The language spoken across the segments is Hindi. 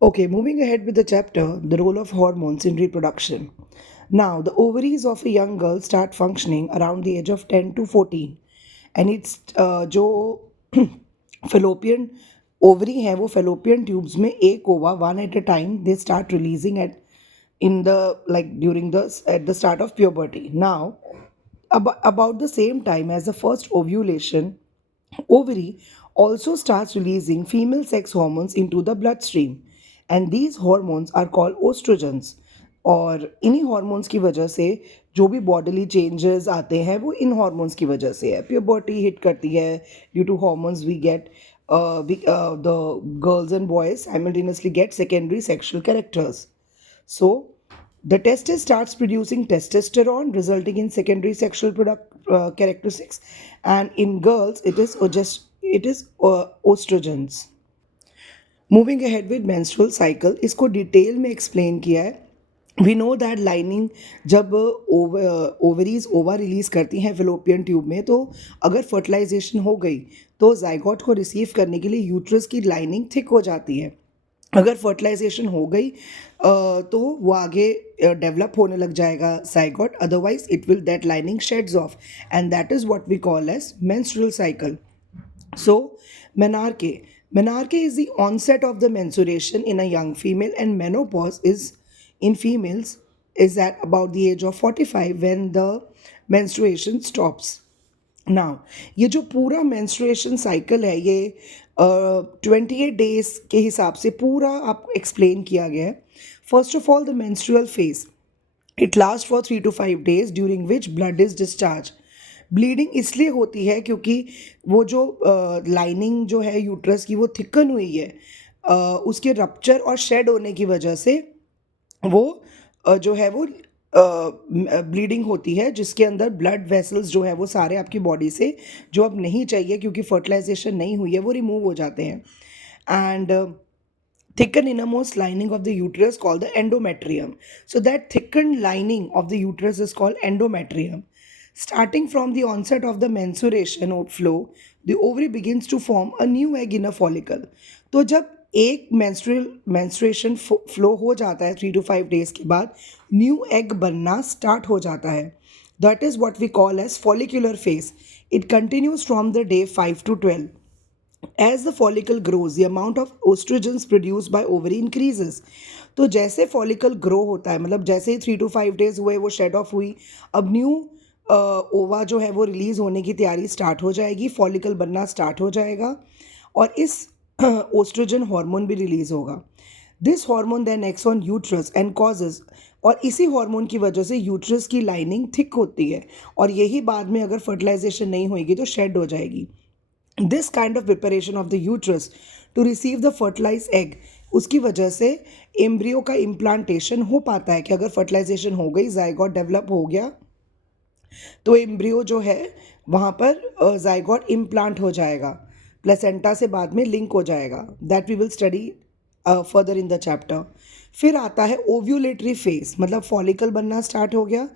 Okay, moving ahead with the chapter, the role of hormones in reproduction. Now, the ovaries of a young girl start functioning around the age of 10 to 14, and it's जो fallopian ovary है वो fallopian tubes में एक ova one at a time they start releasing in the like during the at the start of puberty. Now, about the same time as the first ovulation, ovary also starts releasing female sex hormones into the bloodstream, and these hormones are called estrogens. और इन्हीं हॉर्मोन्स की वजह से जो भी बॉडीली चेंजेस आते हैं वो इन हॉर्मोन्स की वजह से है. प्यूबर्टी हिट करती है. Due to hormones we get the girls and boys simultaneously get secondary sexual characters. So, the testis starts producing testosterone, resulting in secondary sexual characteristics, and in girls, it is estrogens. Moving ahead with menstrual cycle, इसको डिटेल में एक्सप्लेन किया है. वी नो दैट लाइनिंग जब ओवरीज ओवा रिलीज करती हैं फिलोपियन ट्यूब में, तो अगर फर्टिलाइजेशन हो गई तो जाइगोट को रिसीव करने के लिए यूट्रस की लाइनिंग थिक हो जाती है. अगर फर्टिलाइजेशन हो गई तो वो आगे डेवलप होने लग जाएगा zygote. Otherwise it will that lining sheds off, and that is what we call as menstrual cycle. So, menarche. Menarche is the onset of the menstruation in a young female, and menopause is in females is at about the age of 45 when the menstruation stops. Now, ये जो पूरा menstruation cycle है ये 28 days के हिसाब से पूरा आपको explain किया गया है. First of all, the menstrual phase. It lasts for 3 to 5 days during which blood is discharged. Bleeding इसलिए होती है क्योंकि वो जो लाइनिंग जो है यूट्रस की वो थिकन हुई है, उसके रप्चर और शेड होने की वजह से वो जो है वो ब्लीडिंग होती है, जिसके अंदर ब्लड वेसल्स जो है वो सारे आपकी बॉडी से जो अब नहीं चाहिए क्योंकि फर्टिलाइजेशन नहीं हुई है वो रिमूव हो जाते हैं. And thickened innermost lining of the uterus called the endometrium. So that thickened lining of the uterus is called endometrium. Starting from the onset of the menstruation flow, the ovary begins to form a new egg in a follicle. तो जब एक menstruation flow हो जाता है 3 to 5 days के बाद न्यू एग बनना स्टार्ट हो जाता है. That is what we call as follicular phase. It continues from the day 5 to 12. As the follicle grows, the amount of estrogens produced by ovary increases. तो जैसे फॉलिकल ग्रो होता है, मतलब जैसे ही 3 to 5 days हुए वो शेड ऑफ हुई, अब न्यू ओवा जो है वो रिलीज होने की तैयारी स्टार्ट हो जाएगी, फॉलिकल बनना स्टार्ट हो जाएगा और इस ओस्ट्रोजन हार्मोन भी रिलीज होगा. This hormone then acts on uterus and causes, और इसी हार्मोन की वजह से यूट्रस की लाइनिंग थिक होती है और यही बाद में अगर फर्टिलाइजेशन नहीं होगी तो शेड हो जाएगी. This kind of preparation of the uterus to receive the fertilise egg, उसकी वजह से एम्ब्रियो का इम्प्लांटेशन हो पाता है कि अगर फर्टिलाइजेशन हो गई, जाइगोट डेवलप हो गया, तो एम्ब्रियो जो है वहाँ पर जाइगोट इम्प्लांट हो जाएगा, प्लेसेंटा से बाद में लिंक हो जाएगा. That we will study further in the chapter. फिर आता है ओव्यूलेटरी फेज, मतलब फॉलिकल बनना स्टार्ट हो गया.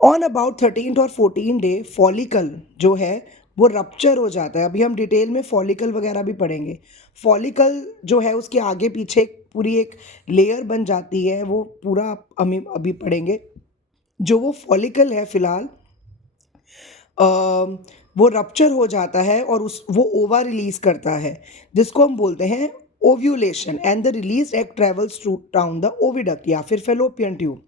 ऑन अबाउट 13th और 14th डे फॉलिकल जो है वो रप्चर हो जाता है. अभी हम डिटेल में फॉलिकल वगैरह भी पढ़ेंगे. फॉलिकल जो है उसके आगे पीछे पूरी एक लेयर बन जाती है, वो पूरा हम अभी पढ़ेंगे. जो वो फॉलिकल है फिलहाल वो रप्चर हो जाता है और उस वो ओवा रिलीज करता है, जिसको हम बोलते हैं ovulation. And the release egg travels through down the oviduct या फिर fallopian tube.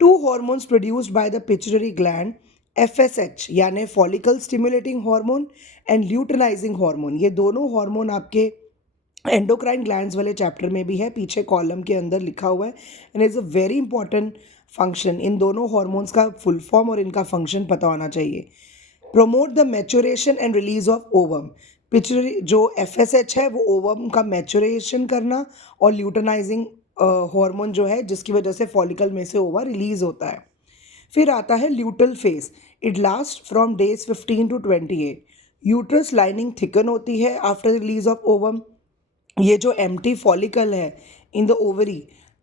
To hormones produced by the pituitary gland, FSH यानी follicle stimulating hormone and luteinising hormone, ये दोनों हार्मोन आपके एंडोक्राइन ग्लैंड्स वाले चैप्टर में भी है, पीछे कॉलम के अंदर लिखा हुआ है. And is a very important function. इन दोनों हार्मोन्स का फुल फॉर्म और इनका फंक्शन पता होना चाहिए. Promote the maturation and release of ovum. Pituitary जो FSH है वो ओवम का मैच्योरेशन करना, और ल्यूटेनाइजिंग हार्मोन जो है जिसकी वजह से फॉलिकल में से ओवा रिलीज होता है. फिर आता है luteal phase. It last from days 15 to 28. Uterus lining thicken होती है आफ्टर रिलीज ऑफ ओवम. ये जो एम्प्टी फॉलिकल है in the ovary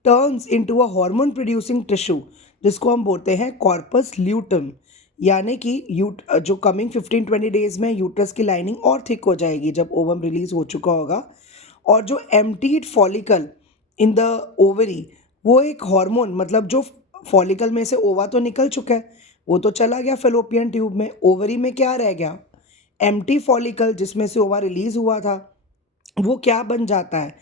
turns into a hormone producing tissue, जिसको हम बोलते हैं कॉर्पस ल्यूटम. यानी कि जो कमिंग 15-20 डेज में यूट्रस की लाइनिंग और थिक हो जाएगी जब ओवम रिलीज हो चुका होगा, और जो emptied follicle in the ovary, वो एक हार्मोन, मतलब जो फॉलिकल में से ओवा तो निकल चुका है, वो तो चला गया फेलोपियन ट्यूब में, ओवरी में क्या रह गया, एम्प्टी फॉलिकल जिसमें से ओवा रिलीज हुआ था, वो क्या बन जाता है,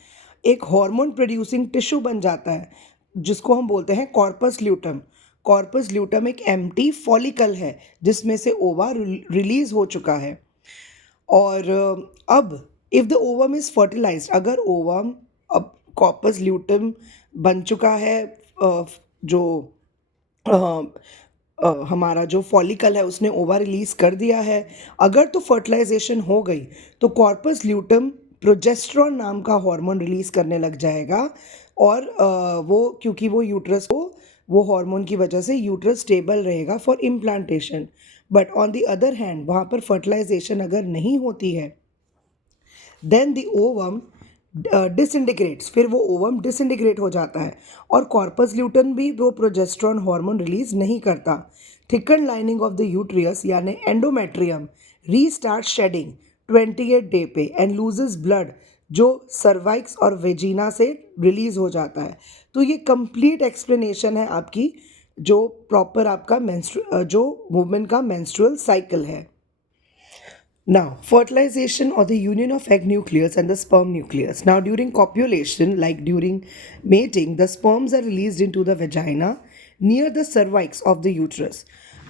एक हार्मोन प्रोड्यूसिंग टिश्यू बन जाता है जिसको हम बोलते हैं कॉर्पस ल्यूटम। कॉर्पस ल्यूटम एक एम्प्टी फॉलिकल है जिसमें से ओवा रिलीज हो चुका है। और अब if the ovum is fertilised, अगर ओवम अब कॉर्पस ल्यूटम बन चुका है, जो हमारा जो फॉलिकल है उसने ओवा रिलीज कर दिया है, अगर तो फर्टिलाइजेशन हो गई तो कॉर्पस ल्यूटम प्रोजेस्टेरॉन नाम का हार्मोन रिलीज करने लग जाएगा, और वो क्योंकि वो यूट्रस को, वो हार्मोन की वजह से यूट्रस स्टेबल रहेगा for implantation. But on the other hand वहाँ पर फर्टिलाइजेशन अगर नहीं होती है, देन द ओवम डिसइंटीग्रेट्स, फिर वो ओवम डिसइंटीग्रेट हो जाता है और कॉर्पस ल्यूटन भी वो प्रोजेस्टेरॉन हार्मोन रिलीज नहीं करता। थिकन लाइनिंग ऑफ द यूट्रियस यानी एंडोमेट्रियम रीस्टार्ट शेडिंग 28 डे पे एंड लूजेस ब्लड, जो सर्वाइक्स और वेजिना से रिलीज हो जाता है। तो ये कंप्लीट एक्सप्लेनेशन है आपकी, जो प्रॉपर आपका जो वुमेन का मेंस्ट्रुअल साइकिल है। Now, fertilization or the union of egg nucleus and the sperm nucleus. Now, during copulation, like during mating, the sperms are released into the vagina near the cervix of the uterus.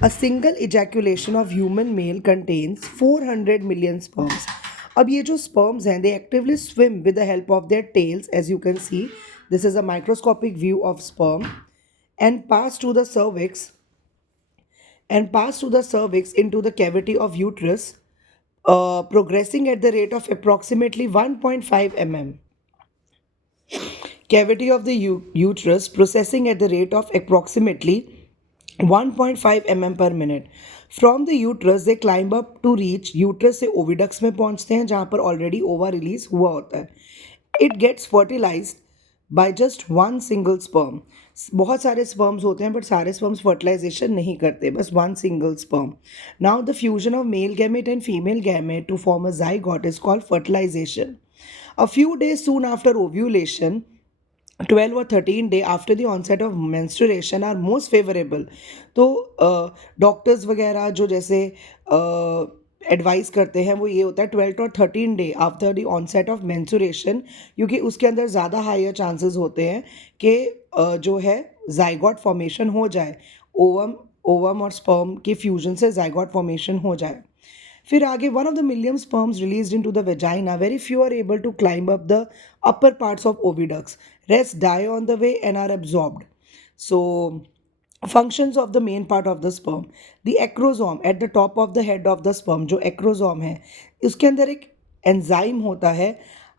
A single ejaculation of human male contains 400 million sperms. अब ये जो sperms हैं, they actively swim with the help of their tails, as you can see. This is a microscopic view of sperm, and pass to the cervix into the cavity of uterus, progressing at the rate of approximately 1.5 mm. Cavity of the uterus processing at the rate of approximately 1.5 mm per minute. From the uterus they climb up to reach, uterus से oviducts में पहुंचते हैं जहाँ पर already ova release हुआ होता है. It gets fertilized by just one single sperm. बहुत सारे sperms होते हैं, but सारे sperms fertilization नहीं करते, बस one single sperm. Now the fusion of male gamete and female gamete to form a zygote is called fertilization. A few days soon after ovulation, 12 or 13 day after the onset of menstruation are most favorable. तो डॉक्टर्स वगैरह जो जैसे एडवाइस करते हैं वो ये होता है 12 और 13 day after the onset of menstruation, क्योंकि उसके अंदर ज़्यादा हायर चांसेस होते हैं कि जो है जाइगोट फॉर्मेशन हो जाए, ओवम और स्पर्म के फ्यूजन से जाइगोट फॉर्मेशन हो जाए। फिर आगे, one of the million sperms released into the vagina, very few are able to climb up the upper parts of oviducts, rest die on the way and are absorbed. So functions of the main part of the sperm, the acrosome at the top of the head of the sperm, जो acrosome है उसके अंदर एक एंजाइम होता है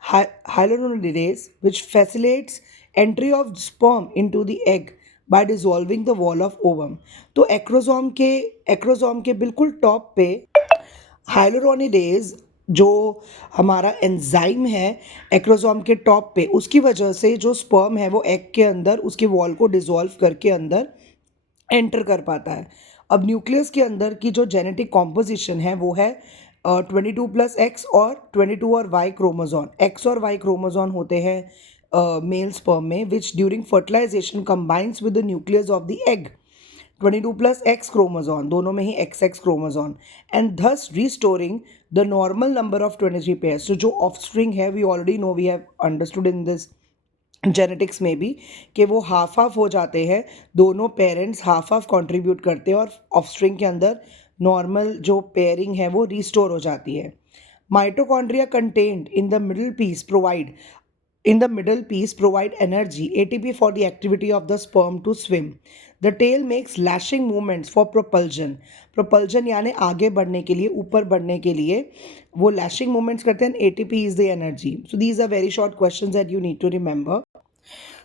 hyaluronidase which facilitates entry of sperm into the egg by dissolving the wall of ovum. तो एक्रोसोम के बिल्कुल टॉप पे हाइलोरोनिडेज, जो हमारा एंजाइम है एक्रोसोम के टॉप पे, उसकी वजह से जो स्पर्म है वो एग के अंदर उसके वॉल को डिसॉल्व करके अंदर एंटर कर पाता है। अब न्यूक्लियस के अंदर की जो जेनेटिक कॉम्पोजिशन है वो है 22+X और 22 और Y क्रोमोजोन। X और Y क्रोमोजोन होते हैं मेल स्पर्म में, which during fertilization combines with the nucleus of the egg. 22+X chromosome, दोनों में ही XX chromosome, and thus restoring the normal number of 23 pairs. तो जो ऑफस्प्रिंग है, we already know, we have understood in this genetics में भी कि वो हाफ हाफ हो जाते हैं, दोनों पेरेंट्स हाफ हाफ कंट्रीब्यूट करते हैं और ऑफस्प्रिंग के अंदर नॉर्मल जो पेयरिंग है वो रिस्टोर हो जाती है। Mitochondria contained in the middle piece provide energy ATP for the activity of the sperm to swim. The tail makes lashing movements for propulsion यानी आगे बढ़ने के लिए, ऊपर बढ़ने के लिए वो lashing movements करते हैं। ATP is the energy. So these are very short questions that you need to remember.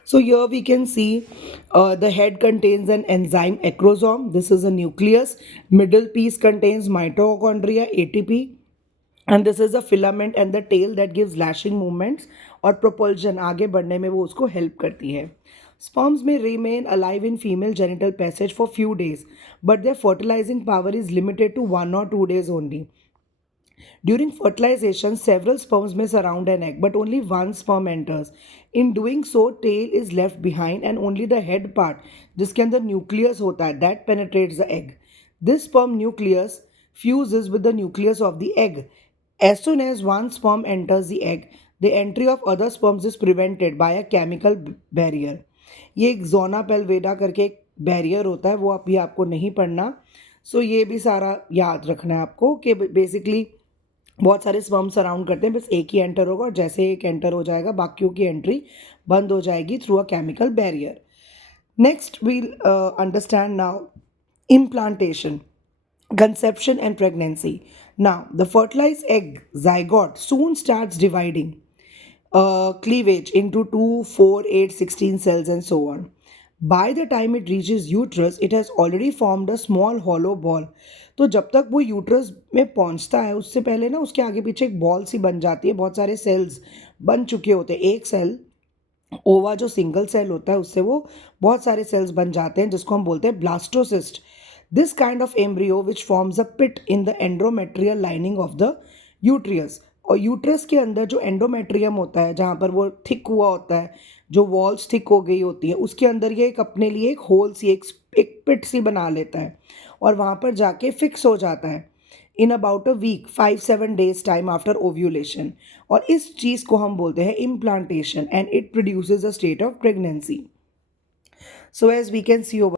So here we can see the head contains an enzyme acrosome. This is a nucleus. Middle piece contains mitochondria, ATP, and this is a filament and the tail that gives lashing movements, और propulsion आगे बढ़ने में वो उसको help करती है। Sperms may remain alive in female genital passage for few days, but their fertilizing power is limited to 1 or 2 days only. During fertilization, several sperms may surround an egg, but only one sperm enters. In doing so, tail is left behind and only the head part, जिसके अंदर nucleus होता है, that penetrates the egg. This sperm nucleus fuses with the nucleus of the egg. As soon as one sperm enters the egg, the entry of other sperms is prevented by a chemical barrier. ये एक जोना पेल्वेडा करके एक बैरियर होता है, वो अभी आपको नहीं पढ़ना. सो ये भी सारा याद रखना है आपको कि बेसिकली बहुत सारे स्पर्म सराउंड करते हैं, बस एक ही एंटर होगा और जैसे एक एंटर हो जाएगा बाकियों की एंट्री बंद हो जाएगी through a chemical barrier. Next we'll understand now implantation, conception and pregnancy. Now the fertilized egg zygote soon starts dividing cleavage into 2, 4, 8, 16 cells and so on. By the time it reaches uterus, it has already formed a small hollow ball. तो जब तक वो यूट्रस में पहुंचता है उससे पहले ना उसके आगे पीछे एक बॉल सी बन जाती है, बहुत सारे सेल्स बन चुके होते हैं. एक सेल ओवा जो सिंगल सेल होता है उससे वो बहुत सारे सेल्स बन जाते हैं जिसको हम बोलते हैं blastocyst. This kind of embryo which forms a pit in the endometrial lining of the uterus. और यूट्रस के अंदर जो एंडोमेट्रियम होता है जहाँ पर वो थिक हुआ होता है, जो वॉल्स थिक हो गई होती है, उसके अंदर ये एक अपने लिए एक होल सी एक पिट सी बना लेता है और वहाँ पर जाके फिक्स हो जाता है in about a week 5-7 days time after ovulation. और इस चीज़ को हम बोलते हैं implantation and it produces a state of pregnancy. So as we can see over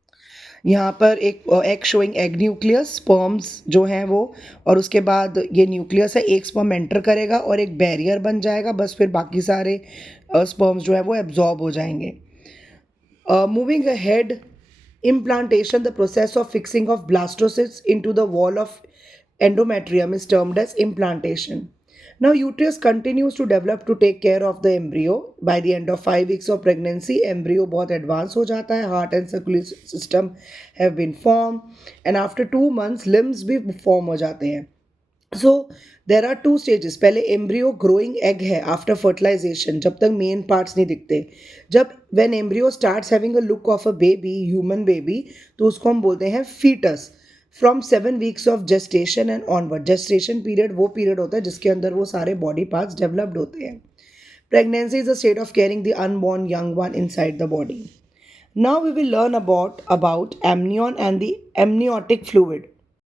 यहाँ पर एक egg showing egg nucleus sperms जो हैं वो, और उसके बाद ये न्यूक्लियस है, एक स्पर्म एंटर करेगा और एक बैरियर बन जाएगा, बस फिर बाकी सारे स्पर्म्स जो है वो एब्जॉर्ब हो जाएंगे. Moving ahead, implantation, the process of fixing of blastocysts into the wall of endometrium is termed as implantation. Now, uterus continues to develop to take care of the embryo. By the end of 5 weeks of pregnancy, embryo बहुत advanced हो जाता है, heart and circulatory system have been formed, and after 2 months, limbs भी form हो जाते हैं. So there are 2 stages. पहले एम्ब्रियो ग्रोइंग एग है आफ्टर फर्टिलाइजेशन, जब तक मेन पार्ट्स नहीं दिखते. जब when embryo starts having a look of a baby, human baby, तो उसको हम बोलते हैं foetus. From 7 weeks of gestation and onward. Gestation period वो पीरियड होता है जिसके अंदर वो सारे बॉडी पार्ट्स डेवलप्ड होते हैं. Pregnancy is a state of carrying the unborn young one inside the body. Now we will learn about amnion and the amniotic fluid.